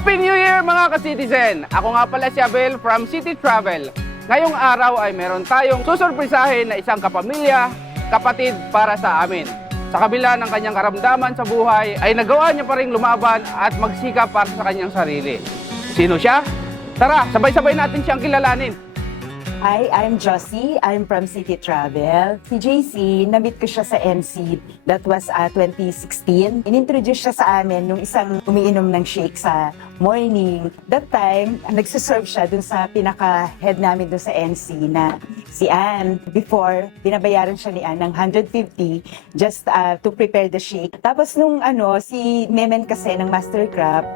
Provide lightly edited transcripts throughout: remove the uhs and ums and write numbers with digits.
Happy New Year mga ka-citizen! Ako nga pala si Abel from City Travel. Ngayong araw ay meron tayong susurprisahin na isang kapamilya, kapatid para sa amin. Sa kabila ng kanyang karamdaman sa buhay, ay nagawa niya pa rin lumaban at magsikap para sa kanyang sarili. Sino siya? Tara, sabay-sabay natin siyang kilalanin. Hi, I'm Josie. I'm from City Travel. Si JC, na-meet ko siya sa NC. That was 2016. In-introduce siya sa amin nung isang umiinom ng shake sa morning. That time, nagsiserve siya dun sa pinaka-head namin dun sa NC na si Ann. Before, binabayaran siya ni Ann ng 150 just to prepare the shake. Tapos nung si Memen kasi ng Mastercraft,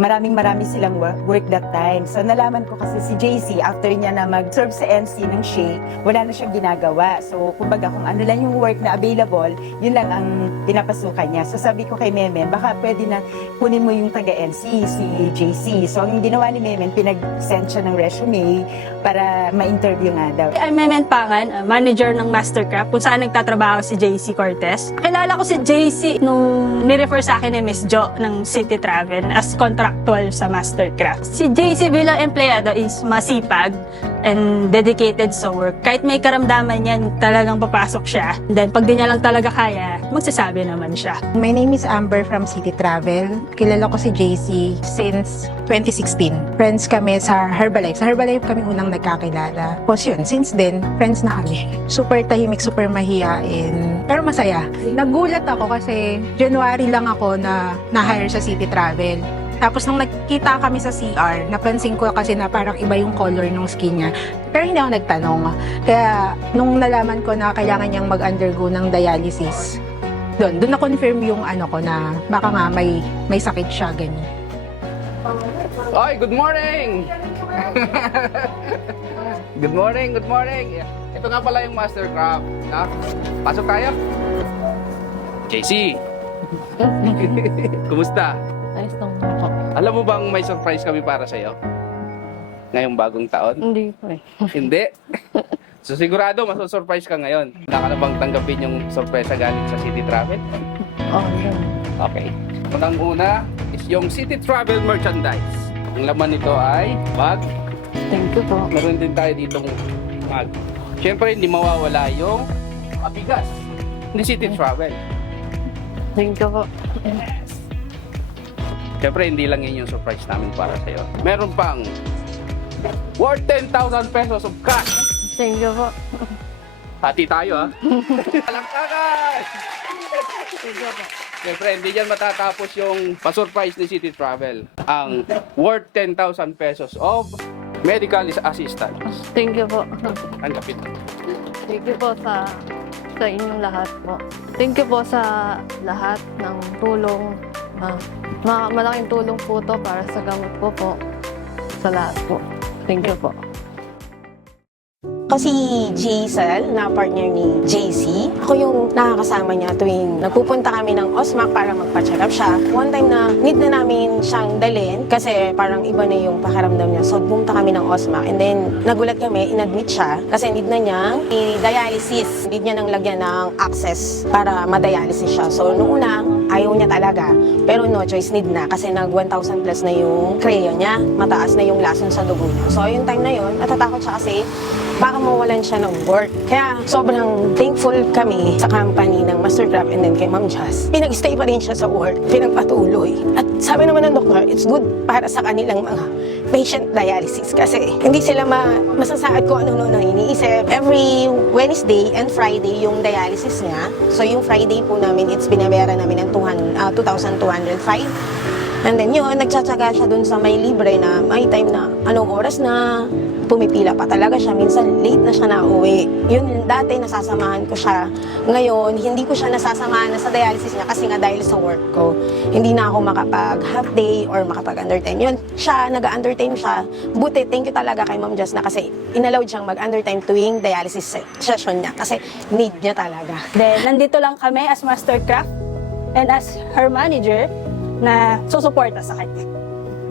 maraming silang work that time. So nalaman ko kasi si JC, after niya na mag-serve sa NC ng shake, wala na siyang ginagawa. So kumbaga kung ano lang yung work na available, yun lang ang pinapasukan niya. So sabi ko kay Memen, baka pwede na kunin mo yung taga-NC, si JC. So ang ginawa ni Memen, pinag-send siya ng resume para ma-interview nga daw. I'm Memen Pangan, manager ng Mastercraft, kung saan nagtatrabaho si JC Cortez. Kilala ko si JC nung nirefer sa akin ni Miss Jo ng City Travel as contractual sa Mastercraft. Si JC bilang empleyado is masipag and dedicated sa work. Kahit may karamdaman yan, talagang papasok siya. Then pag di niya lang talaga kaya, magsasabi naman siya. My name is Amber from City Travel. Kilala ko si JC since 2016. Friends kami sa Herbalife. Sa Herbalife kami unang nagkakilala. Tapos yun, since then, friends na kami. Super tahimik, super mahiyain, pero masaya. Nagulat ako kasi January lang ako na na-hire sa City Travel. Tapos nung nagkita kami sa CR, napansin ko kasi na parang iba yung color ng skin niya. Pero hindi ako nagtanong. Kaya nung nalaman ko na kailangan niyang mag-undergo ng dialysis, doon na-confirm yung ko na baka nga may sakit siya, ganyan. Oy, good morning! Good morning, good morning! Ito nga pala yung Mastercraft. Na? Pasok tayo. JC! Kumusta? Ayos lang ako. Alam mo bang may surprise kami para sa'yo? Ngayong bagong taon? Hindi po eh. Hindi? So sigurado masusurprise ka ngayon. Wala ka na bang tanggapin yung sorpresa galing sa City Travel? Oo, yun. Okay. Unang-una is yung City Travel merchandise. Ang laman nito ay bag. Thank you po. Meron din tayo ditong mug. Siyempre, hindi mawawala yung pabigas ni City Travel. Thank you po. Siyempre, hindi lang yun yung surprise namin para sa'yo. Meron pang worth 10,000 pesos of cash. Thank you po. Hati tayo, ha? Palangkakan! Thank you po. Siyempre, hindi dyan matatapos yung pasurprise ni City Travel. Ang worth 10,000 pesos of medical assistance. Thank you po. Ang kapit. Thank you po sa inyong lahat po. Thank you po sa lahat ng tulong. Malaking tulong po to para sa gamot ko po. Sa lahat po. Thank you po. Kasi Jaisal, na partner ni JC, ako yung nakakasama niya tuwing nagpupunta kami ng OSMAC para magpa-check up siya. One time na need na namin siyang dalhin kasi parang iba na yung pakaramdam niya. So pumunta kami ng OSMAC and then nagulat kami, inadmit siya kasi need na niya i-dialysis. Need niya nang lagyan ng access para ma-dialysis siya. So noong una, ayaw niya talaga. Pero no choice, need na kasi nag 1,000 plus na yung creyo niya. Mataas na yung lason sa dugo niya. So yung time na yun, natatakot siya kasi baka mawalan siya ng work. Kaya sobrang thankful kami sa company ng Mastercraft and then kay Ma'am Jazz. Pinag-stay pa rin siya sa work, pinagpatuloy. At sabi naman ng doktor, it's good para sa kanilang mga patient dialysis kasi hindi sila masasaad ko ano iniisip. Every Wednesday and Friday yung dialysis niya. So yung Friday po namin, it's binabayaran namin ng 2,205. And then yun, nagtsatsaga siya dun sa may libre na may time na anong oras na, pumipila pa talaga siya. Minsan late na siya nauwi. Yun, dati nasasamahan ko siya. Ngayon, hindi ko siya nasasamahan na sa dialysis niya kasi nga dahil sa work ko. Hindi na ako makapag half day or makapag undertime. Yun, siya, nag-undertime siya. Buti, thank you talaga kay Ma'am Jess na kasi inallowed siyang mag-undertime tuwing dialysis session niya kasi need niya talaga. Then, nandito lang kami as Mastercraft and as her manager na susuporta sa kanya.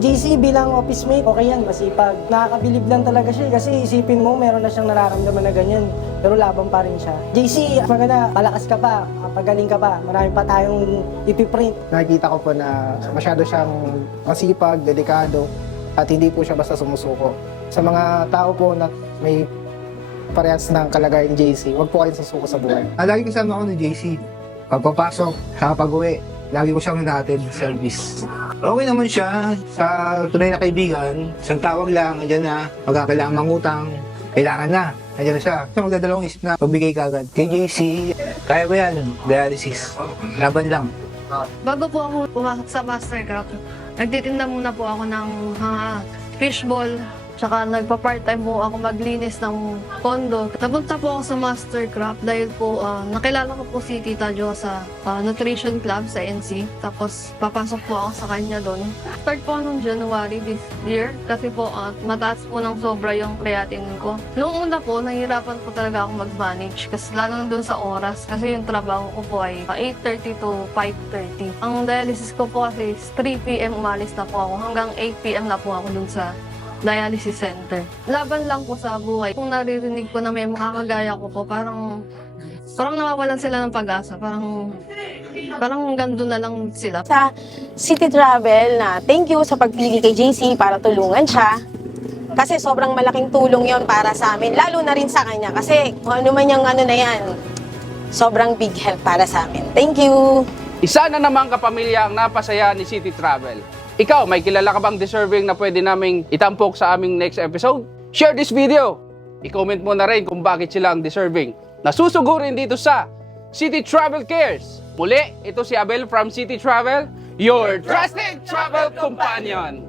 JC bilang office mate, okay yan, masipag. Nakakabilib lang talaga siya kasi isipin mo meron na siyang nararamdaman na ganyan. Pero laban pa rin siya. JC, maganda, malakas ka pa, pagaling ka pa. Marami pa tayong ipiprint. Nakikita ko po na masyado siyang masipag, delikado, at hindi po siya basta sumusuko. Sa mga tao po na may parehas ng kalagayan JC, huwag po kayong susuko sa buhay. Lagi kasama ako ni JC. Pagpapasok, sa pag-uwi, lagi ko siyang natin service. Okay naman siya sa tunay na kaibigan. Isang tawag lang, andyan na, magkakailangan mangutang, kailangan na, andyan na siya. Siya magdadalawang isip na pagbigay kagad. Kay JC, kaya ko yan, dialysis. Laban lang. Bago po ako pumasok sa Mastercraft, nagtitinda muna po ako ng mga fishball. Tsaka nagpa-part-time po ako maglinis ng condo. Napunta po ako sa Mastercraft dahil po nakilala ko po si Tita Jo sa Nutrition Club sa NC. Tapos papasok po ako sa kanya doon. Start po nung January this year kasi po mataas po ng sobra yung creatinine ko. Noong una po, nahihirapan po talaga ako mag-manage kasi lalo na doon sa oras kasi yung trabaho ko po ay 8:30 to 5:30. Ang dialysis ko po kasi is 3 p.m. umalis na po ako hanggang 8 p.m. na po ako doon sa dialysis center. Laban lang po sa buhay. Kung naririnig ko na may makakagaya ko po, parang nawawalan sila ng pag-asa. Parang gando na lang sila. Sa City Travel na thank you sa pagpili kay JC para tulungan siya. Kasi sobrang malaking tulong yon para sa amin, lalo na rin sa kanya. Kasi kung ano man yung ano na yan, sobrang big help para sa amin. Thank you! Isa na namang kapamilya ang napasaya ni City Travel. Ikaw, may kilala ka bang deserving na pwede naming itampok sa aming next episode? Share this video! I-comment mo na rin kung bakit sila ang deserving. Nasusugurin dito sa City Travel Cares. Muli, ito si Abel from City Travel, your trusted travel companion.